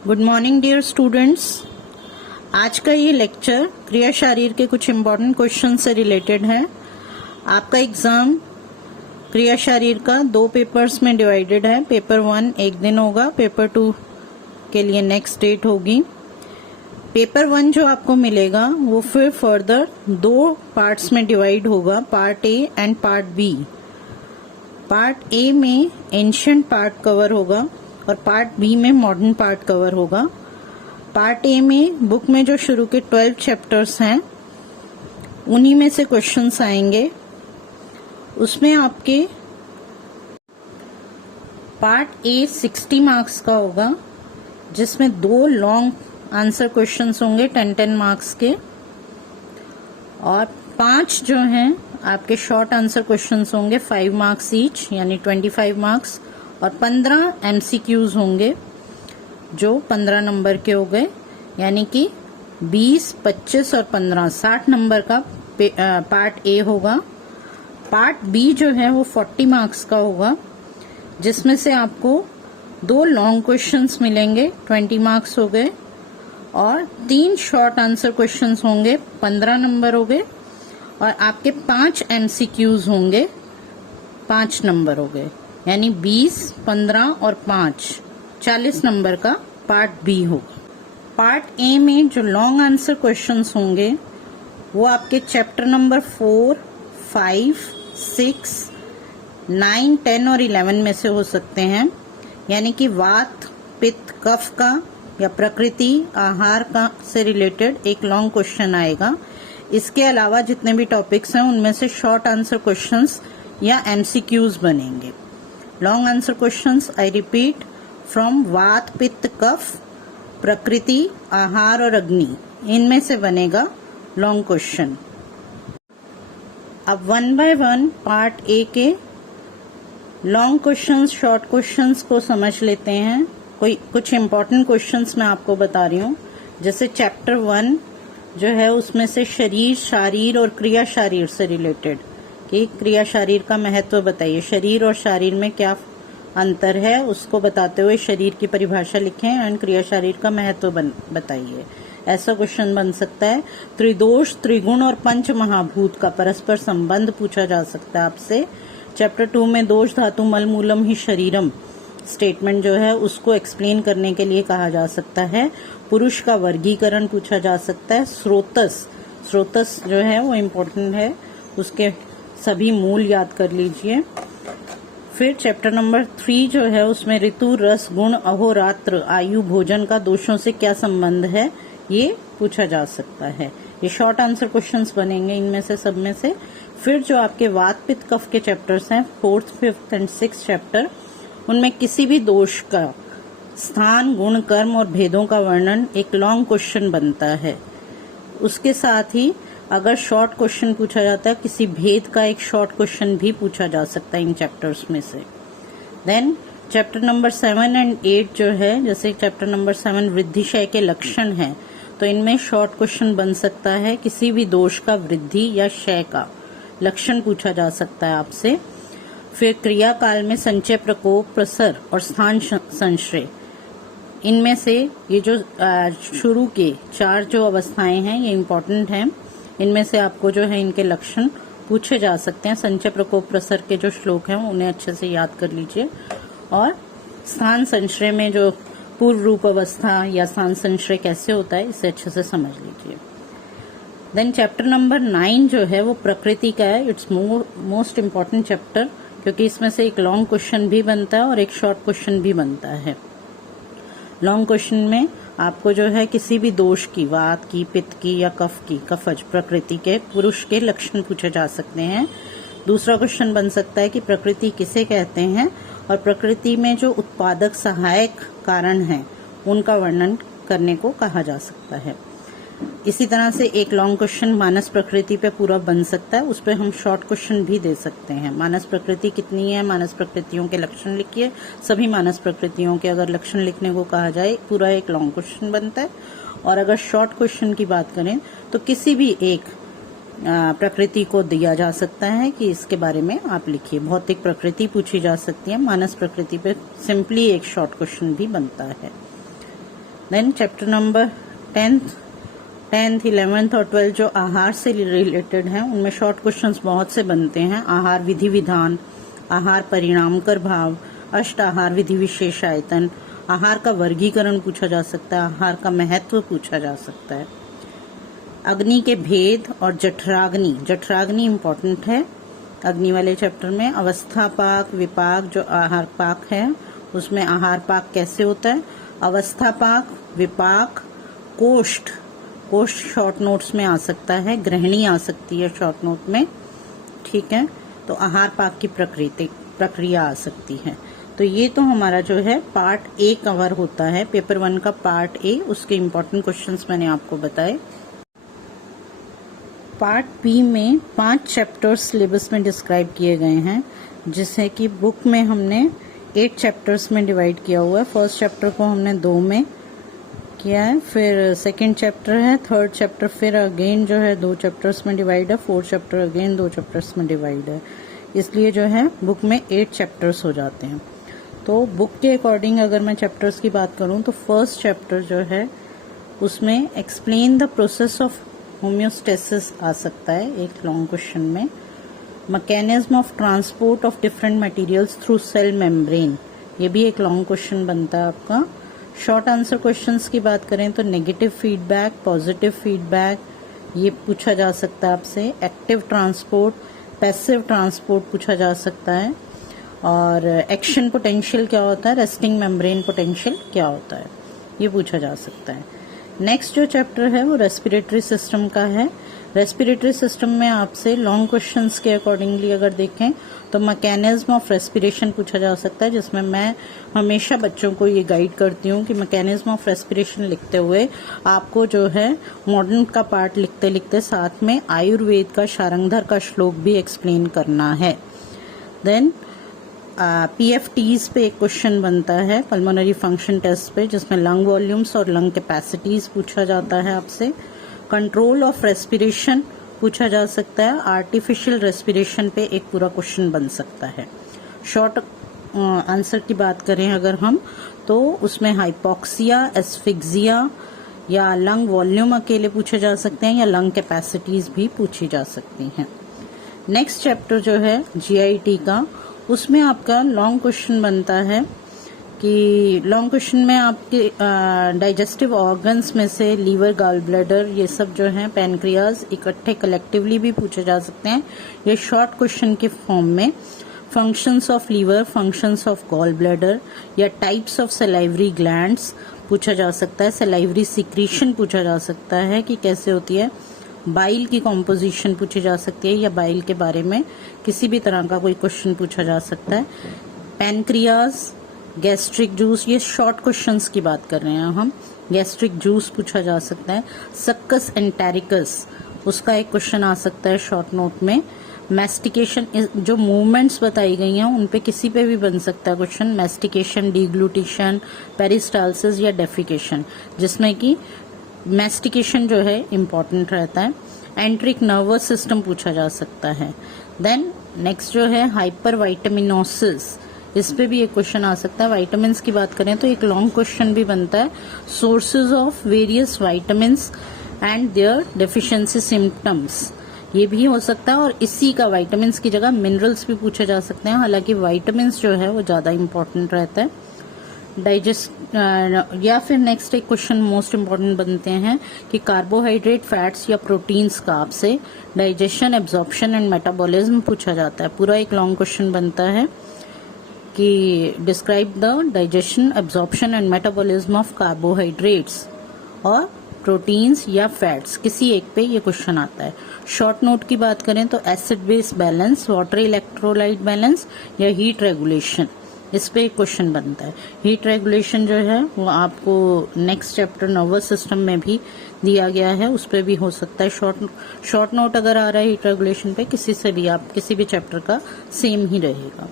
Good morning dear students. आज का ये लेक्चर क्रिया शारीर के कुछ इम्पोर्टेंट क्वेश्चन से रिलेटेड है। आपका एग्जाम क्रिया शारीर का 2 पेपर्स में डिवाइडेड है। पेपर 1 एक दिन होगा, पेपर 2 के लिए नेक्स्ट डेट होगी। पेपर 1 जो आपको मिलेगा वो फिर फर्दर 2 पार्ट्स में डिवाइड होगा, part A and part B. Part A में एंशिएंट पार्ट कवर होगा और पार्ट बी में मॉडर्न पार्ट कवर होगा। पार्ट ए में बुक में जो शुरू के 12 चैप्टर्स हैं उन्हीं में से क्वेश्चंस आएंगे। उसमें आपके पार्ट ए 60 मार्क्स का होगा, जिसमें 2 लॉन्ग आंसर क्वेश्चंस होंगे 10-10 मार्क्स के, और 5 जो हैं आपके शॉर्ट आंसर क्वेश्चंस होंगे 5 मार्क्स ईच, यानी 25 मार्क्स, और 15 एमसीक्यूज होंगे जो 15 नंबर के हो गए, यानी कि 20, 25 और 15 60 नंबर का पार्ट ए होगा। पार्ट बी जो है वो 40 मार्क्स का होगा, जिसमें से आपको 2 लॉन्ग क्वेश्चंस मिलेंगे 20 मार्क्स हो गए, और 3 शॉर्ट आंसर क्वेश्चंस होंगे 15 नंबर हो गए, और आपके 5 एमसीक्यूज होंगे 5 नंबर हो गए, यानी 20, 15 और 5 40 नंबर का पार्ट बी होगा। पार्ट ए में जो लॉन्ग आंसर क्वेश्चंस होंगे वो आपके चैप्टर नंबर 4, 5, 6, 9, 10 और 11 में से हो सकते हैं, यानी कि वात, पित्त, कफ का या प्रकृति, आहार का से रिलेटेड एक लॉन्ग क्वेश्चन आएगा। इसके अलावा जितने भी टॉपिक्स हैं उनमें से शॉर्ट आंसर क्वेश्चंस या एमसीक्यूज बनेंगे। Long answer questions I repeat from वात, पित्त, कफ, प्रकृति, आहार और अग्नि, इनमें से बनेगा लॉन्ग क्वेश्चन। अब 1 बाय 1 पार्ट ए के लॉन्ग क्वेश्चंस, शॉर्ट क्वेश्चंस को समझ लेते हैं। कुछ इम्पोर्टेंट क्वेश्चंस मैं आपको बता रही हूँ। जैसे चैप्टर 1 जो है उसमें से शरीर, शारीर और क्रिया शारीर से रिलेटेड कि क्रिया शारीर का महत्व बताइए, शरीर और शारीर में क्या अंतर है उसको बताते हुए शरीर की परिभाषा लिखें एंड क्रिया शारीर का महत्व बताइए। ऐसा क्वेश्चन बन सकता है। त्रिदोष, त्रिगुण और पंच महाभूत का परस्पर संबंध पूछा जा सकता है आपसे। चैप्टर 2 में दोष धातु मल मूलम ही शरीरम स्टेटमेंट जो है उसको एक्सप्लेन करने के लिए कहा जा सकता है। पुरुष का वर्गीकरण पूछा जा सकता है। स्रोतस जो है वो इम्पोर्टेंट है, उसके सभी मूल याद कर लीजिए। फिर चैप्टर नंबर 3 जो है उसमें ऋतु, रस, गुण, अहोरात्र, आयु, भोजन का दोषों से क्या संबंध है ये पूछा जा सकता है। ये शॉर्ट आंसर क्वेश्चंस बनेंगे इनमें से सब में से। फिर जो आपके वात, पित्त, कफ के चैप्टर्स हैं 4th, 5th and 6th chapter, उनमें किसी भी दोष का स्थान, गुण, कर्म और भेदों का वर्णन एक लॉन्ग क्वेश्चन बनता है। उसके साथ ही अगर शॉर्ट क्वेश्चन पूछा जाता है, किसी भेद का एक शॉर्ट क्वेश्चन भी पूछा जा सकता है इन चैप्टर्स में से। देन चैप्टर नंबर 7 एंड 8 जो है, जैसे चैप्टर नंबर 7 वृद्धिशय के लक्षण है, तो इनमें शॉर्ट क्वेश्चन बन सकता है। किसी भी दोष का वृद्धि या क्षय का लक्षण पूछा जा सकता है आपसे। फिर क्रिया काल में संचय, प्रकोप, प्रसर और स्थान संश्रय, इनमें से ये जो शुरू के 4 जो अवस्थाएं हैं ये इम्पोर्टेंट हैं। इनमें से आपको जो है इनके लक्षण पूछे जा सकते हैं। संचय, प्रकोप, प्रसर के जो श्लोक हैं उन्हें अच्छे से याद कर लीजिए, और स्थान संश्रय में जो पूर्व रूप अवस्था या स्थान संश्रय कैसे होता है इसे अच्छे से समझ लीजिए। देन चैप्टर नंबर 9 जो है वो प्रकृति का है। इट्स मोस्ट इम्पोर्टेंट चैप्टर, क्योंकि इसमें से एक लॉन्ग क्वेश्चन भी बनता है और एक शॉर्ट क्वेश्चन भी बनता है। लॉन्ग क्वेश्चन में आपको जो है किसी भी दोष की, वात की, पित्त की या कफ की, कफज प्रकृति के, पुरुष के लक्षण पूछे जा सकते हैं। दूसरा क्वेश्चन बन सकता है कि प्रकृति किसे कहते हैं, और प्रकृति में जो उत्पादक सहायक कारण हैं उनका वर्णन करने को कहा जा सकता है। इसी तरह से एक लॉन्ग क्वेश्चन मानस प्रकृति पे पूरा बन सकता है, उस पर हम शॉर्ट क्वेश्चन भी दे सकते हैं। मानस प्रकृति कितनी है, मानस प्रकृतियों के लक्षण लिखिए। सभी मानस प्रकृतियों के अगर लक्षण लिखने को कहा जाए पूरा एक लॉन्ग क्वेश्चन बनता है। और अगर शॉर्ट क्वेश्चन की बात करें तो किसी भी एक प्रकृति को दिया जा सकता है कि इसके बारे में आप लिखिए। भौतिक प्रकृति पूछी जा सकती है, मानस प्रकृति पे सिंपली एक शॉर्ट क्वेश्चन भी बनता है। Then chapter number 10th 11th और 12th जो आहार से रिलेटेड हैं उनमें शॉर्ट क्वेश्चंस बहुत से बनते हैं। आहार विधि विधान, आहार परिणाम कर भाव, अष्ट आहार विधि विशेष आयतन, आहार का वर्गीकरण पूछा जा सकता है, आहार का महत्व पूछा जा सकता है, अग्नि के भेद और जठराग्नि। जठराग्नि इम्पोर्टेंट है अग्नि वाले चैप्टर में। अवस्था पाक, विपाक जो आहार पाक है उसमें आहार पाक कैसे होता है, अवस्था पाक, विपाक, कोष्ठ शॉर्ट नोट्स में आ सकता है, गृहिणी आ सकती है शॉर्ट नोट में, ठीक है। तो आहार पाक की प्रक्रिया आ सकती है। तो ये तो हमारा जो है पार्ट ए कवर होता है, पेपर 1 का पार्ट ए। उसके इम्पोर्टेंट क्वेश्चंस मैंने आपको बताए। पार्ट बी में 5 चैप्टर्स सिलेबस में डिस्क्राइब किए गए हैं, जिसे कि बुक में हमने 8 चैप्टर्स में डिवाइड किया हुआ है। फर्स्ट चैप्टर को हमने 2 में किया है, फिर सेकंड चैप्टर है, थर्ड चैप्टर फिर अगेन जो है 2 चैप्टर्स में डिवाइड है, फोर्थ चैप्टर अगेन 2 चैप्टर्स में डिवाइड है। इसलिए जो है बुक में 8 चैप्टर्स हो जाते हैं। तो बुक के अकॉर्डिंग अगर मैं चैप्टर्स की बात करूं तो फर्स्ट चैप्टर जो है उसमें explain the process of homeostasis आ सकता है एक लॉन्ग क्वेश्चन में। Mechanism of transport of different materials through cell membrane, ये भी एक लॉन्ग क्वेश्चन बनता है आपका। शॉर्ट आंसर क्वेश्चंस की बात करें तो नेगेटिव फीडबैक, पॉजिटिव फीडबैक, ये पूछा जा सकता है आपसे। एक्टिव ट्रांसपोर्ट, पैसिव ट्रांसपोर्ट पूछा जा सकता है। और एक्शन पोटेंशियल क्या होता है, रेस्टिंग मेम्ब्रेन पोटेंशियल क्या होता है, ये पूछा जा सकता है। नेक्स्ट जो चैप्टर है वो रेस्पिरेटरी सिस्टम का है। रेस्पिरेटरी सिस्टम में आपसे लॉन्ग क्वेश्चंस के अकॉर्डिंगली अगर देखें तो मैकेनिज्म ऑफ रेस्पिरेशन पूछा जा सकता है, जिसमें मैं हमेशा बच्चों को ये गाइड करती हूँ कि मैकेनिज्म ऑफ रेस्पिरेशन लिखते हुए आपको जो है मॉडर्न का पार्ट लिखते लिखते साथ में आयुर्वेद का शारंगधर का श्लोक भी एक्सप्लेन करना है। देन PFTs पे एक क्वेश्चन बनता है पल्मोनरी फंक्शन टेस्ट पे, जिसमें लंग वॉल्यूम्स और लंग कैपेसिटीज पूछा जाता है आपसे। कंट्रोल ऑफ रेस्पिरेशन पूछा जा सकता है। आर्टिफिशियल रेस्पिरेशन पे एक पूरा क्वेश्चन बन सकता है। शॉर्ट आंसर की बात करें अगर हम तो उसमें हाइपोक्सिया, एस्फिक्सिया या लंग वॉल्यूम अकेले पूछे जा सकते हैं या लंग कैपेसिटीज भी पूछी जा सकती हैं। नेक्स्ट चैप्टर जो है GIT का, उसमें आपका लॉन्ग क्वेश्चन बनता है कि लॉन्ग क्वेश्चन में आपके डाइजेस्टिव ऑर्गन्स में से लीवर, गॉल ब्लैडर, ये सब जो हैं पैनक्रियाज इकट्ठे कलेक्टिवली भी पूछे जा सकते हैं। ये शॉर्ट क्वेश्चन के फॉर्म में functions of liver, functions of gall bladder या टाइप्स ऑफ सलाइवरी ग्लैंड्स पूछा जा सकता है। सलाइवरी सिक्रीशन पूछा जा सकता है कि कैसे होती है। बाइल की कॉम्पोजिशन पूछी जा सकती है या बाइल के बारे में किसी भी तरह का कोई क्वेश्चन पूछा जा सकता है। पैनक्रियाज, गैस्ट्रिक जूस, ये शॉर्ट क्वेश्चंस की बात कर रहे हैं हम। गैस्ट्रिक जूस पूछा जा सकता है। सक्कस एंटेरिकस, उसका एक क्वेश्चन आ सकता है शॉर्ट नोट में। मैस्टिकेशन, जो मूवमेंट्स बताई गई हैं उन पे किसी पे भी बन सकता है क्वेश्चन। मैस्टिकेशन, डिग्लूटिशन, पेरिस्टाल्सिस या डेफिकेशन, जिसमें कि मैस्टिकेशन जो है इम्पोर्टेंट रहता है। एंट्रिक नर्वस सिस्टम पूछा जा सकता है। देन नेक्स्ट जो है हाइपर वाइटामिनोसिस, इस पे भी एक क्वेश्चन आ सकता है। वाइटामिन की बात करें तो एक लॉन्ग क्वेश्चन भी बनता है। Sources of various vitamin and their deficiency symptoms, ये भी हो सकता है। और इसी का वाइटामिन की जगह मिनरल्स भी पूछे जा सकते हैं, हालांकि वाइटामिन जो है वो ज्यादा इंपॉर्टेंट रहता है। डाइजेस्ट या फिर नेक्स्ट एक क्वेश्चन मोस्ट इम्पोर्टेंट बनते हैं कि कार्बोहाइड्रेट, फैट्स या प्रोटीन्स का आपसे डाइजेशन, एब्जॉर्प्शन एंड मेटाबॉलिज्म पूछा जाता है। पूरा एक लॉन्ग क्वेश्चन बनता है कि describe the digestion, absorption and metabolism of carbohydrates और प्रोटीन्स या फैट्स, किसी एक पे ये क्वेश्चन आता है। शॉर्ट नोट की बात करें तो acid base balance, water electrolyte balance या हीट रेगुलेशन, इस पे एक क्वेश्चन बनता है। हीट रेगुलेशन जो है वो आपको नेक्स्ट चैप्टर नर्वस सिस्टम में भी दिया गया है, उस पे भी हो सकता है। शॉर्ट नोट अगर आ रहा है हीट रेगुलेशन पे किसी से भी, आप किसी भी चैप्टर का सेम ही रहेगा,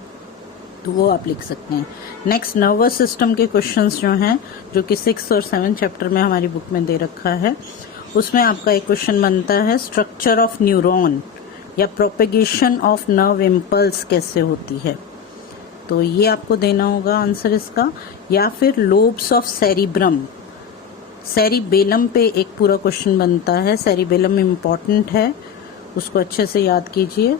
तो वो आप लिख सकते हैं। नेक्स्ट नर्वस सिस्टम के क्वेश्चंस जो हैं, जो कि 6 और 7 चैप्टर में हमारी बुक में दे रखा है, उसमें आपका एक क्वेश्चन बनता है स्ट्रक्चर ऑफ न्यूरॉन या प्रोपेगेशन ऑफ नर्व इम्पल्स कैसे होती है, तो ये आपको देना होगा आंसर इसका। या फिर लोब्स ऑफ सेरिब्रम, सेरिबेलम पे एक पूरा क्वेश्चन बनता है। सेरिबेलम इम्पॉर्टेंट है, उसको अच्छे से याद कीजिए।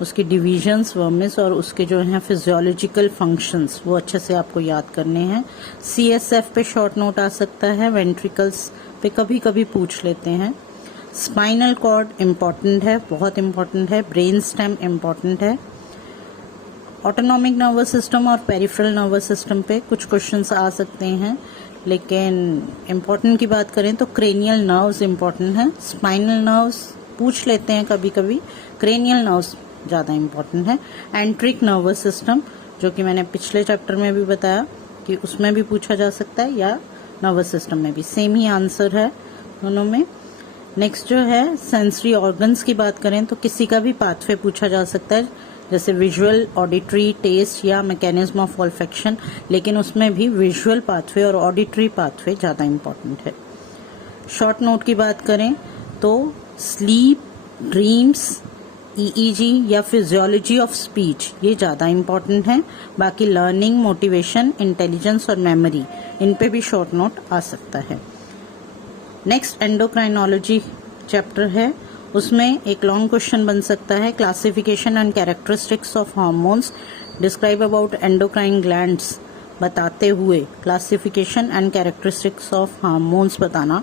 उसकी डिविजन्स वर्मिस और उसके जो हैं फिजियोलॉजिकल फंक्शंस वो अच्छे से आपको याद करने हैं। CSF पे शॉर्ट नोट आ सकता है, वेंट्रिकल्स पे कभी कभी पूछ लेते हैं। स्पाइनल कॉर्ड इम्पॉर्टेंट है, बहुत इम्पॉर्टेंट है। ब्रेन स्टेम इम्पॉर्टेंट है। ऑटोनॉमिक नर्वस सिस्टम और पेरिफेरल नर्वस सिस्टम पे कुछ क्वेश्चंस आ सकते हैं, लेकिन इम्पोर्टेंट की बात करें तो क्रेनियल नर्व्स इम्पोर्टेंट है। स्पाइनल नर्व्स पूछ लेते हैं कभी कभी, क्रेनियल नर्व्स ज़्यादा इम्पोर्टेंट है। एंट्रिक नर्वस सिस्टम, जो कि मैंने पिछले चैप्टर में भी बताया कि उसमें भी पूछा जा सकता है, या नर्वस सिस्टम में भी, सेम ही आंसर है दोनों में। नेक्स्ट जो है सेंसरी ऑर्गन्स की बात करें तो किसी का भी पाथवे पूछा जा सकता है, जैसे विजुअल, ऑडिटरी, टेस्ट या मैकेनिज्म ऑफ ऑल्फैक्शन, लेकिन उसमें भी विजुअल पाथवे और ऑडिटरी पाथवे ज़्यादा इम्पोर्टेंट है। शॉर्ट नोट की बात करें तो स्लीप, ड्रीम्स, EEG या फिजियोलॉजी ऑफ स्पीच ये ज़्यादा इम्पोर्टेंट है। बाकी लर्निंग, मोटिवेशन, इंटेलिजेंस और मेमोरी, इन पे भी शॉर्ट नोट आ सकता है। नेक्स्ट एंडोक्राइनोलॉजी चैप्टर है, उसमें एक लॉन्ग क्वेश्चन बन सकता है। Classification and characteristics of hormones, describe about endocrine glands बताते हुए classification and characteristics of hormones बताना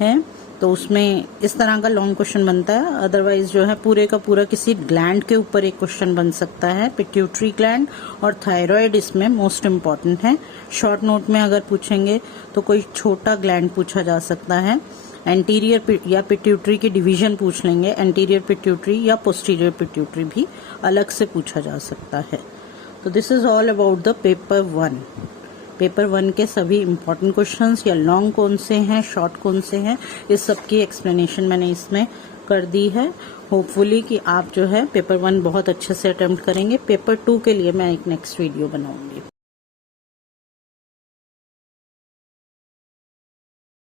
है, तो उसमें इस तरह का लॉन्ग क्वेश्चन बनता है। अदरवाइज जो है पूरे का पूरा किसी ग्लैंड के ऊपर एक क्वेश्चन बन सकता है। पिट्यूटरी ग्लैंड और थायराइड इसमें मोस्ट इम्पॉर्टेंट है। शॉर्ट नोट में अगर पूछेंगे तो कोई छोटा ग्लैंड पूछा जा सकता है। एंटीरियर या पिट्यूटरी की डिवीजन पूछ लेंगे, एंटीरियर पिट्यूटरी या पोस्टीरियर पिट्यूटरी भी अलग से पूछा जा सकता है। तो this is all about the paper 1। Paper 1 के सभी इम्पोर्टेंट क्वेश्चंस या लॉन्ग कौन से हैं, शॉर्ट कौन से हैं, इस सब की एक्सप्लेनेशन मैंने इसमें कर दी है। होपफुली कि आप जो है पेपर 1 बहुत अच्छे से अटेम्प्ट करेंगे। पेपर 2 के लिए मैं एक नेक्स्ट वीडियो बनाऊंगी।